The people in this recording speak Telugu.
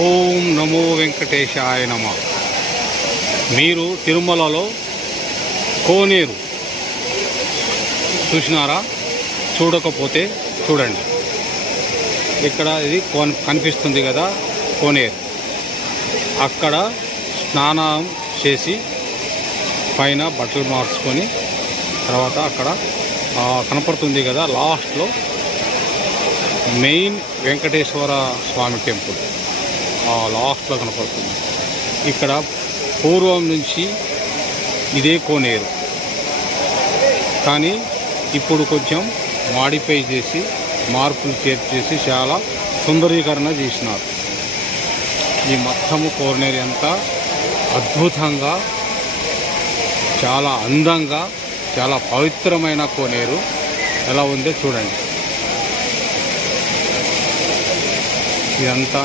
ఓం నమో వెంకటేశాయ నమః. మీరు తిరుమలలో కోనేరు చూసినారా? చూడకపోతే చూడండి. ఇక్కడ ఇది కనిపిస్తుంది కదా కోనేరు. అక్కడ స్నానం చేసి పైన బట్టలు మార్చుకొని తర్వాత అక్కడ కనపడుతుంది కదా లాస్ట్లో మెయిన్ వెంకటేశ్వర స్వామి టెంపుల్ లాస్ట్లో కనపడుతుంది. ఇక్కడ పూర్వం నుంచి ఇదే కోనేరు, కానీ ఇప్పుడు కొంచెం మాడిఫై చేసి మార్పులు చేర్చేసి చాలా సుందరీకరణ చేసినారు. ఈ మొత్తము కోనేరు అంతా అద్భుతంగా, చాలా అందంగా, చాలా పవిత్రమైన కోనేరు ఎలా ఉందో చూడండి. ఇదంతా